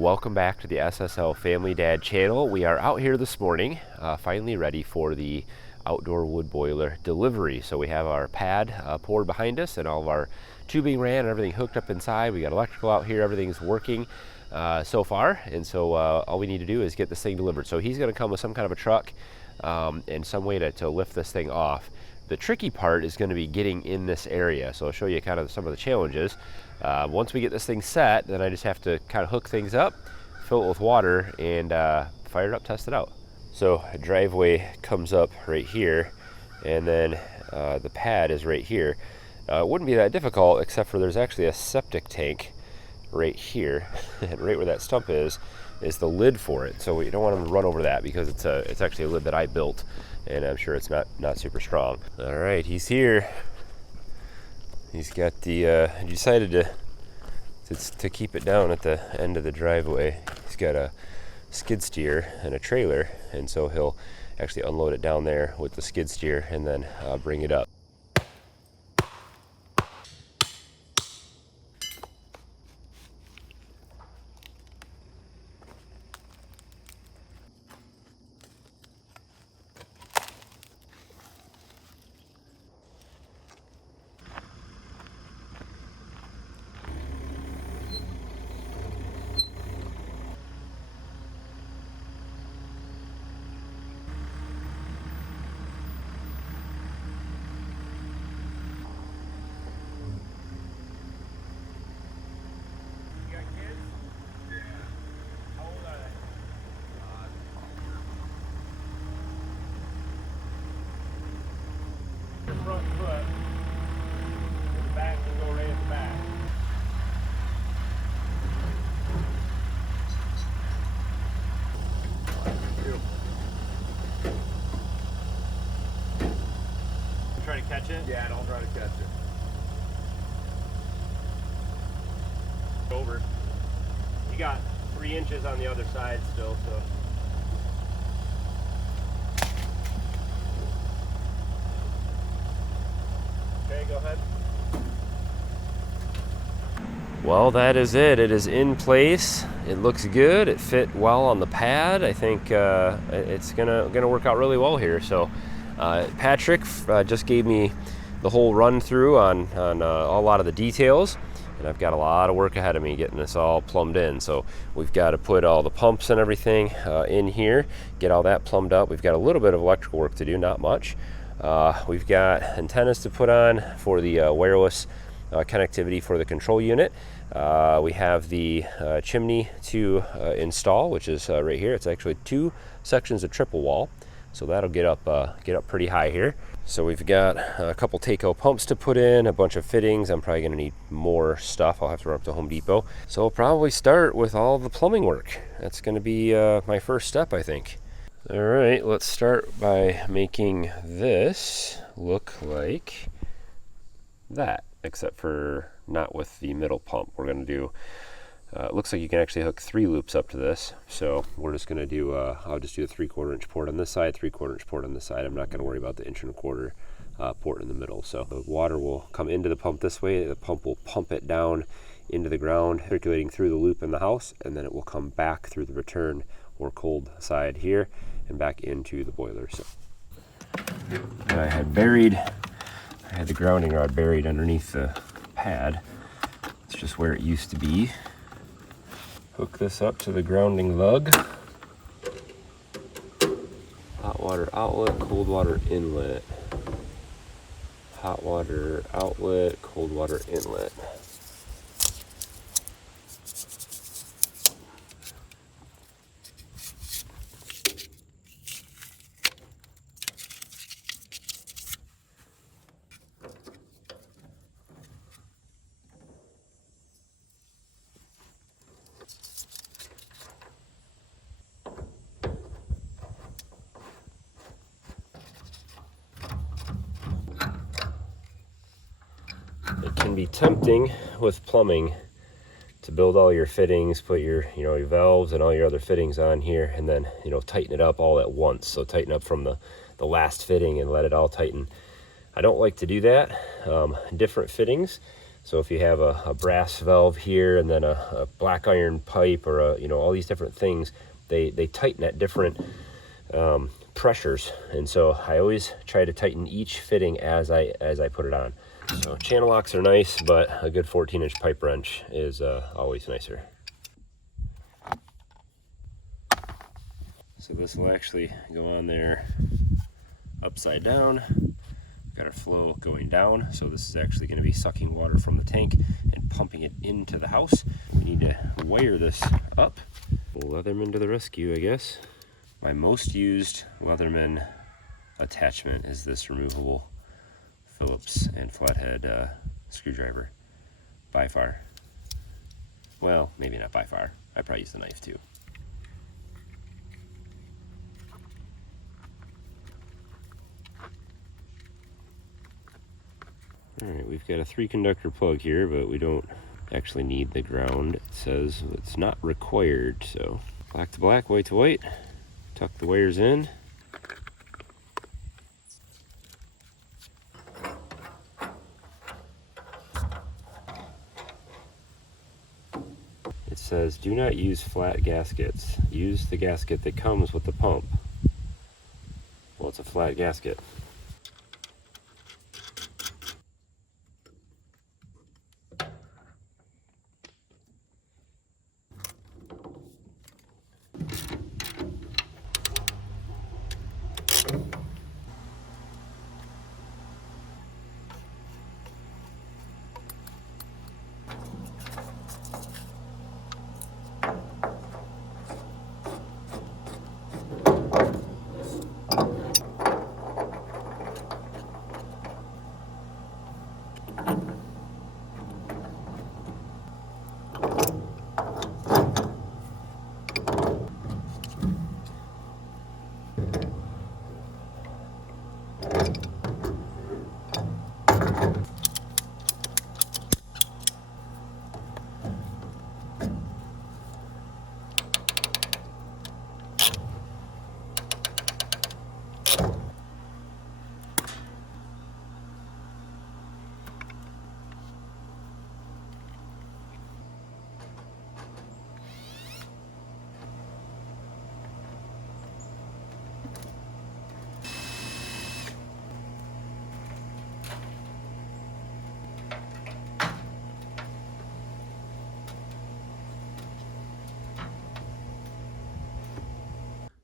Welcome back to the SSL Family Dad channel. We are out here this morning, finally ready for the outdoor wood boiler delivery. So we have our pad poured behind us and all of our tubing ran and everything hooked up inside. We got electrical out here, everything's working so far. And so all we need to do is get this thing delivered. So he's gonna come with some kind of a truck and some way to lift this thing off. The tricky part is going to be getting in this area. So I'll show you kind of some of the challenges. Once we get this thing set, then I just have to kind of hook things up, fill it with water, and fire it up, test it out. So a driveway comes up right here, and then the pad is right here. It wouldn't be that difficult, except for there's actually a septic tank right here, and right where that stump is the lid for it. So we don't want them to run over that because it's actually a lid that I built, and I'm sure it's not super strong. All right, he's here. He's got the decided to keep it down at the end of the driveway. He's got a skid steer and a trailer, and so he'll actually unload it down there with the skid steer and then bring it up. Front foot, the back will go right at the back. Try to catch it? Yeah, don't try to catch it. Over. You got 3 inches on the other side still, so. Okay, go ahead. Well, that is it. It is in place. It looks good. It fit well on the pad. I think it's gonna work out really well here. So Patrick just gave me the whole run through on a lot of the details, and I've got a lot of work ahead of me getting this all plumbed in. So we've got to put all the pumps and everything in here, get all that plumbed up. We've got a little bit of electrical work to do, not much. We've got antennas to put on for the wireless connectivity for the control unit. We have the chimney to install, which is right here. It's actually 2 sections of triple wall, so that'll get up pretty high here. So we've got a couple takeout pumps to put in, a bunch of fittings. I'm probably going to need more stuff. I'll have to run up to Home Depot. So I'll probably start with all the plumbing work. That's going to be my first step, I think. All right, let's start by making this look like that, except for not with the middle pump. We're going to do, it looks like you can actually hook 3 loops up to this. So we're just going to do, I'll just do a 3/4 inch port on this side, 3/4 inch port on this side. I'm not going to worry about the 1 1/4 port in the middle. So the water will come into the pump this way. The pump will pump it down into the ground, circulating through the loop in the house, and then it will come back through the return or cold side here and back into the boiler. So I had the grounding rod buried underneath the pad. It's just where it used to be. Hook this up to the grounding lug. Hot water outlet, cold water inlet. Hot water outlet, cold water inlet. It can be tempting with plumbing to build all your fittings, put your your valves and all your other fittings on here, and then tighten it up all at once. So tighten up from the last fitting and let it all tighten. I don't like to do that. Different fittings So if you have a brass valve here and then a black iron pipe or all these different things, they tighten at different pressures. And so I always try to tighten each fitting as I put it on. So channel locks are nice, but a good 14-inch pipe wrench is always nicer. So this will actually go on there upside down. We've got our flow going down, so this is actually going to be sucking water from the tank and pumping it into the house. We need to wire this up. Leatherman to the rescue, I guess. My most used Leatherman attachment is this removable Phillips and flathead screwdriver, by far. Well, maybe not by far. I probably use the knife too. Alright, we've got a 3-conductor plug here, but we don't actually need the ground. It says it's not required, so black to black, white to white. Tuck the wires in. It says, do not use flat gaskets. Use the gasket that comes with the pump. Well, it's a flat gasket.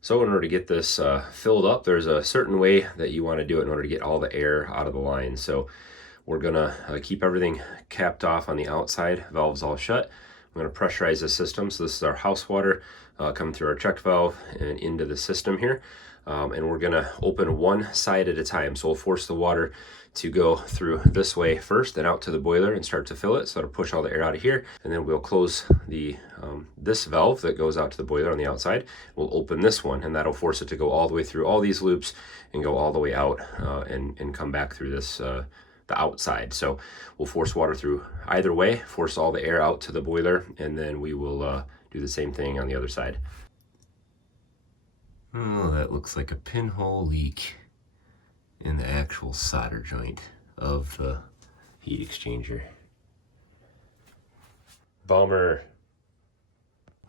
So in order to get this filled up, there's a certain way that you want to do it in order to get all the air out of the line. So we're gonna keep everything capped off on the outside, valves all shut. I'm gonna pressurize the system. So this is our house water coming through our check valve and into the system here. And we're gonna open one side at a time. So we'll force the water to go through this way first, then out to the boiler and start to fill it. So it'll push all the air out of here. And then we'll close the this valve that goes out to the boiler on the outside. We'll open this one, and that'll force it to go all the way through all these loops and go all the way out and come back through this the outside. So we'll force water through either way, force all the air out to the boiler, and then we will do the same thing on the other side. Oh, that looks like a pinhole leak in the actual solder joint of the heat exchanger. Bummer.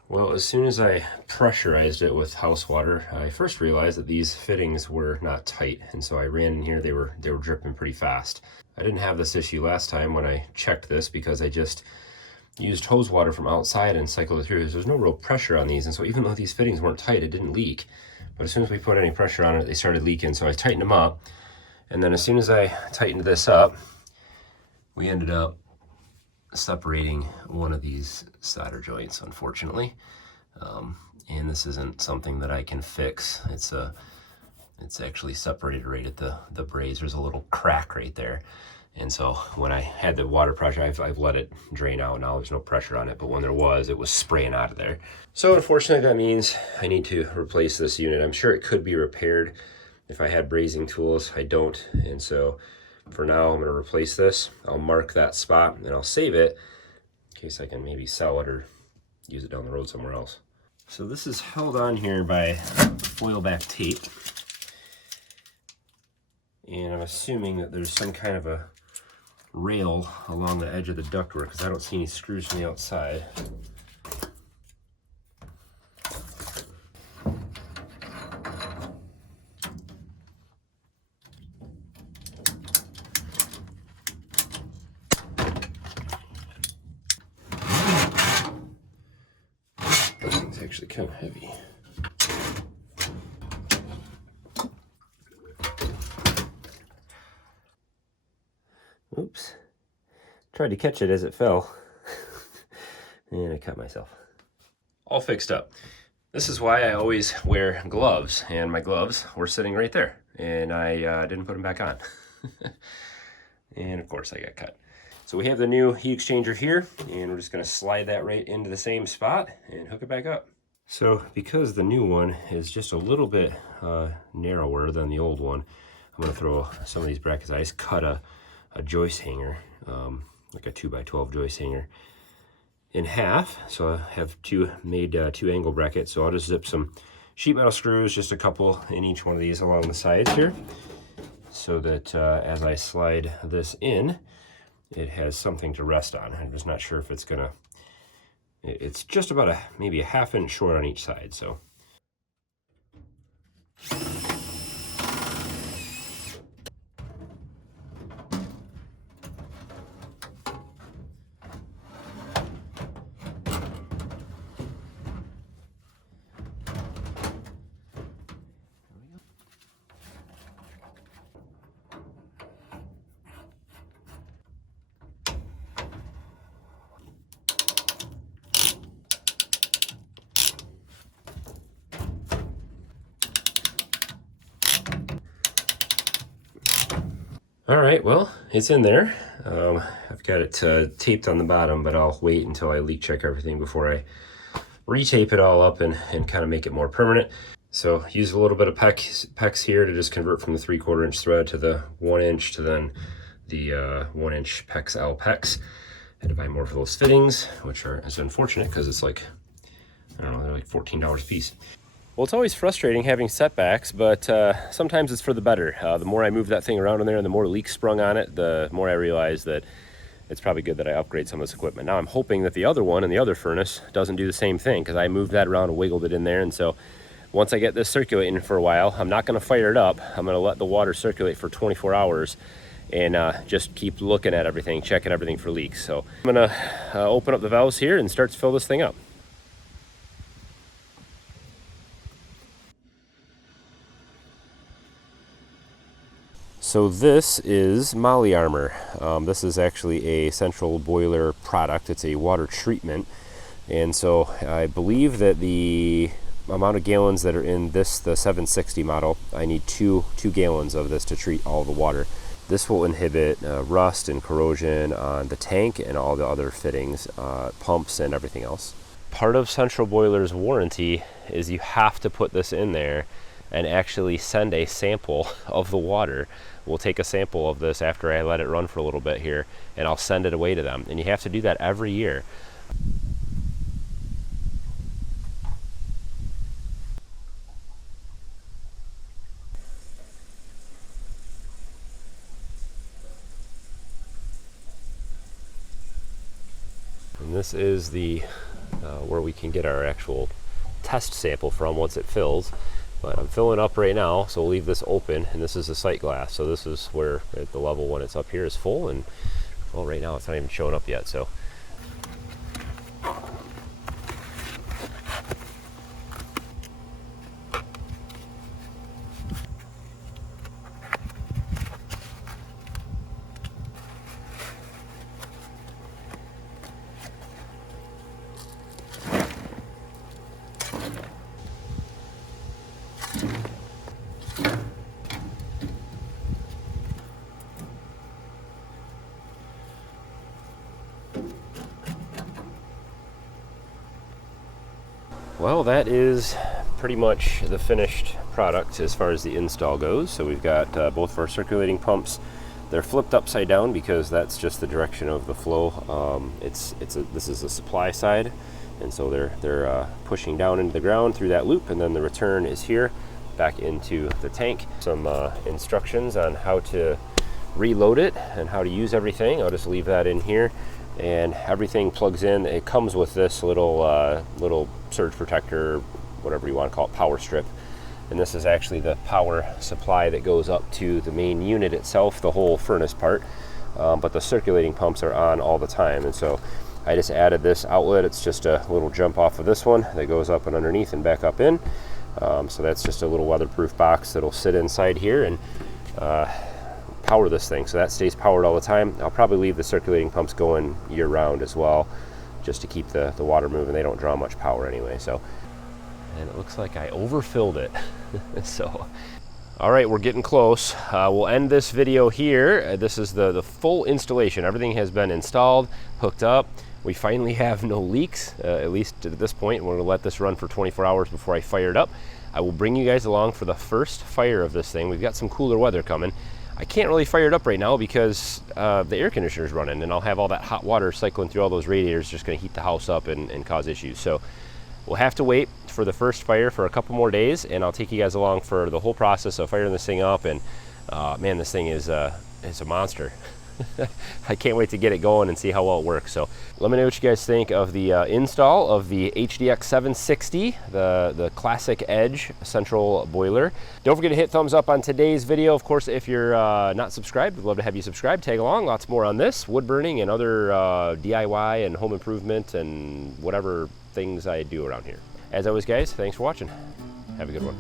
Well, as soon as I pressurized it with house water, I first realized that these fittings were not tight, and so I ran in here. They were dripping pretty fast. I didn't have this issue last time when I checked this because I just used hose water from outside and cycled it through. There's no real pressure on these, and so even though these fittings weren't tight, it didn't leak. But as soon as we put any pressure on it, they started leaking, so I tightened them up. And then as soon as I tightened this up, we ended up separating one of these solder joints, unfortunately. And this isn't something that I can fix. It's actually separated right at the braze. There's a little crack right there. And so when I had the water pressure, I've let it drain out. Now there's no pressure on it, but when there was, it was spraying out of there. So unfortunately, that means I need to replace this unit. I'm sure it could be repaired if I had brazing tools. I don't, and so for now, I'm gonna replace this. I'll mark that spot and I'll save it in case I can maybe sell it or use it down the road somewhere else. So this is held on here by foil back tape. And I'm assuming that there's some kind of a rail along the edge of the ductwork because I don't see any screws from the outside. This thing's actually kind of heavy. Oops. Tried to catch it as it fell. And I cut myself. All fixed up. This is why I always wear gloves, and my gloves were sitting right there, and I didn't put them back on. And of course I got cut. So we have the new heat exchanger here, and we're just going to slide that right into the same spot and hook it back up. So because the new one is just a little bit narrower than the old one, I'm going to throw some of these brackets. I just cut a joist hanger, like a 2x12 joist hanger, in half. So I have made two angle brackets. So I'll just zip some sheet metal screws, just a couple in each one of these along the sides here, so that as I slide this in, it has something to rest on. I'm just not sure if it's gonna, it's just about maybe a ½ inch short on each side. So all right, well, it's in there. I've got it taped on the bottom, but I'll wait until I leak check everything before I retape it all up and kind of make it more permanent. So use a little bit of PEX here to just convert from the 3/4 inch thread to the 1 inch to then the 1 inch PEX L PEX. Had to buy more for those fittings, which is unfortunate because it's like, I don't know, they're like $14 a piece. Well, it's always frustrating having setbacks, but sometimes it's for the better. The more I move that thing around in there and the more leaks sprung on it, the more I realize that it's probably good that I upgrade some of this equipment. Now I'm hoping that the other one in the other furnace doesn't do the same thing, because I moved that around and wiggled it in there. And so once I get this circulating for a while, I'm not going to fire it up. I'm going to let the water circulate for 24 hours and just keep looking at everything, checking everything for leaks. So I'm going to open up the valves here and start to fill this thing up. So this is Molly Armor. This is actually a central boiler product. It's a water treatment. And so I believe that the amount of gallons that are in this, the 760 model, I need two gallons of this to treat all the water. This will inhibit rust and corrosion on the tank and all the other fittings, pumps and everything else. Part of Central Boiler's warranty is you have to put this in there and actually send a sample of the water. We'll take a sample of this after I let it run for a little bit here, and I'll send it away to them. And you have to do that every year. And this is the where we can get our actual test sample from once it fills. But I'm filling up right now, so we'll leave this open, and this is the sight glass. So this is where at the level when it's up here is full, and well, right now it's not even showing up yet. So well, that is pretty much the finished product as far as the install goes. So we've got both of our circulating pumps. They're flipped upside down because that's just the direction of the flow. This is the supply side, and so they're pushing down into the ground through that loop, and then the return is here back into the tank. Some instructions on how to reload it and how to use everything, I'll just leave that in here. And everything plugs in. It comes with this little surge protector, whatever you want to call it, power strip. And this is actually the power supply that goes up to the main unit itself, the whole furnace part. But the circulating pumps are on all the time. And so I just added this outlet. It's just a little jump off of this one that goes up and underneath and back up in. So that's just a little weatherproof box that'll sit inside here and power this thing. So that stays powered all the time. I'll probably leave the circulating pumps going year round as well, just to keep the water moving. They don't draw much power anyway. So, and it looks like I overfilled it. So, all right, we're getting close. We'll end this video here. This is the full installation. Everything has been installed, hooked up. We finally have no leaks, at least at this point. We're gonna let this run for 24 hours before I fire it up. I will bring you guys along for the first fire of this thing. We've got some cooler weather coming. I can't really fire it up right now because the air conditioner's running, and I'll have all that hot water cycling through all those radiators, just gonna heat the house up and cause issues. So we'll have to wait for the first fire for a couple more days, and I'll take you guys along for the whole process of firing this thing up. And man, this thing is it's a monster. I can't wait to get it going and see how well it works. So let me know what you guys think of the install of the HDX 760, the classic Edge central boiler. Don't forget to hit thumbs up on today's video. Of course, if you're not subscribed, we'd love to have you subscribe. Tag along, lots more on this, wood burning and other DIY and home improvement and whatever things I do around here. As always, guys, thanks for watching. Have a good one.